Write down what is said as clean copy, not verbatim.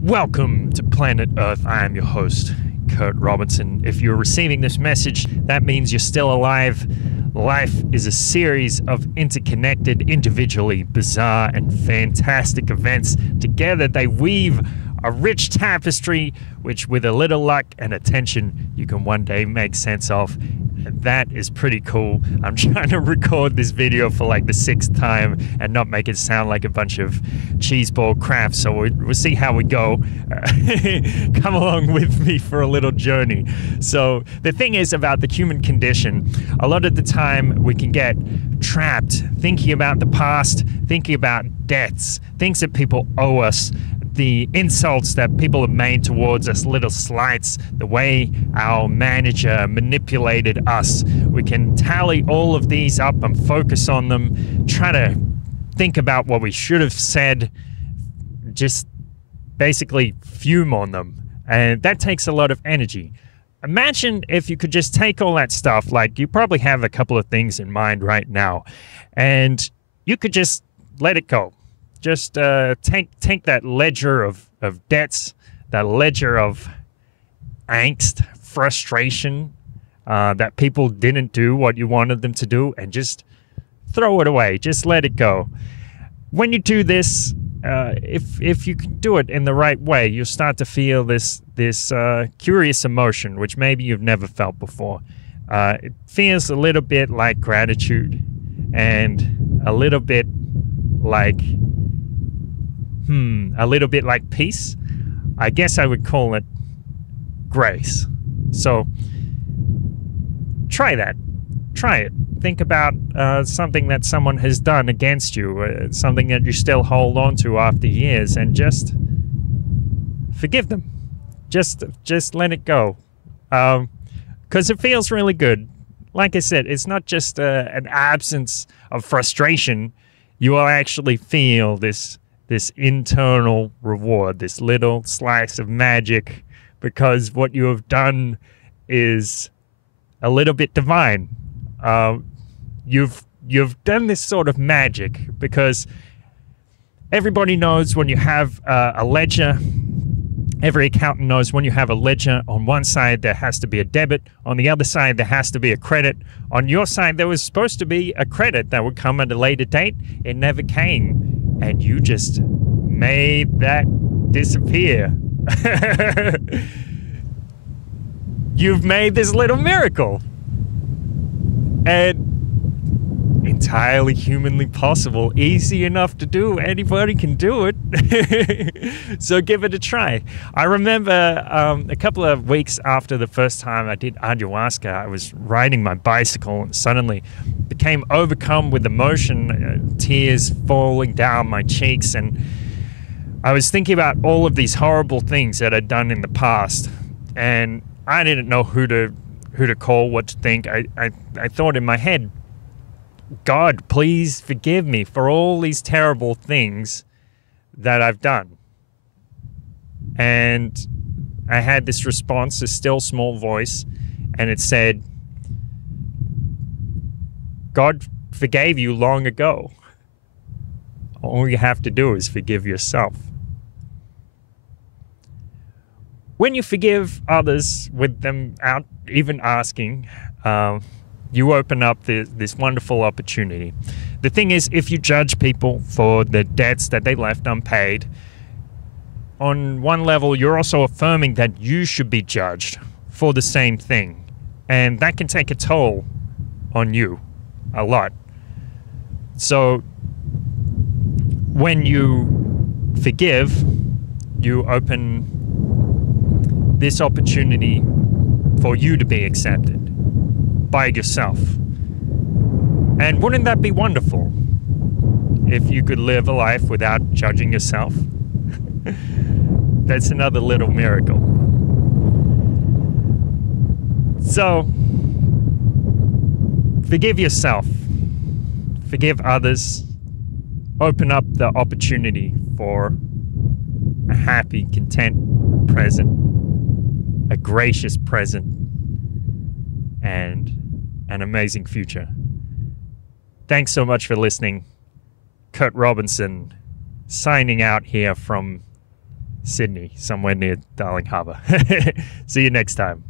Welcome to Planet Earth. I am your host, Kurt Robinson. If you're receiving this message, that means you're still alive. Life is a series of interconnected, individually bizarre, and fantastic events. Together, they weave a rich tapestry, which with a little luck and attention, you can one day make sense of. And that is pretty cool. I'm trying to record this video for like the 6th time and not make it sound like a bunch of cheeseball crap. So we'll see how we go. Come along with me for a little journey. So the thing is about the human condition, a lot of the time we can get trapped thinking about the past, thinking about debts, things that people owe us, the insults that people have made towards us, little slights, the way our manager manipulated us. We can tally all of these up and focus on them, try to think about what we should have said, just basically fume on them. And that takes a lot of energy. Imagine if you could just take all that stuff, like you probably have a couple of things in mind right now, and you could just let it go. Just take that ledger of debts, that ledger of angst, frustration, that people didn't do what you wanted them to do, and just throw it away. Just let it go. When you do this, if you can do it in the right way, you'll start to feel this curious emotion, which maybe you've never felt before. It feels a little bit like gratitude, and a little bit like peace. I guess I would call it grace. So try that. Try it. Think about something that someone has done against you, something that you still hold on to after years, and just forgive them. Just let it go. Because it feels really good. Like I said, it's not just an absence of frustration. You will actually feel this internal reward, this little slice of magic, because what you have done is a little bit divine. You've done this sort of magic because everybody knows when you have a ledger, every accountant knows when you have a ledger, on one side there has to be a debit, on the other side there has to be a credit. On your side there was supposed to be a credit that would come at a later date. It never came. And you just made that disappear. You've made this little miracle. And entirely humanly possible, easy enough to do. Anybody can do it. So give it a try. I remember a couple of weeks after the first time I did ayahuasca, I was riding my bicycle and suddenly became overcome with emotion, tears falling down my cheeks, and I was thinking about all of these horrible things that I'd done in the past, and I didn't know who to call, what to think. I thought in my head, God, please forgive me for all these terrible things that I've done. And I had this response, a still small voice, and it said, God forgave you long ago. All you have to do is forgive yourself. When you forgive others with them out even asking, you open up this wonderful opportunity. The thing is, if you judge people for the debts that they left unpaid, on one level, you're also affirming that you should be judged for the same thing. And that can take a toll on you a lot. So when you forgive, you open this opportunity for you to be accepted by yourself. And wouldn't that be wonderful if you could live a life without judging yourself? That's another little miracle. So forgive yourself, forgive others, open up the opportunity for a happy, content present, a gracious present, and an amazing future. Thanks so much for listening. Kurt Robinson signing out here from Sydney, somewhere near Darling Harbour. See you next time.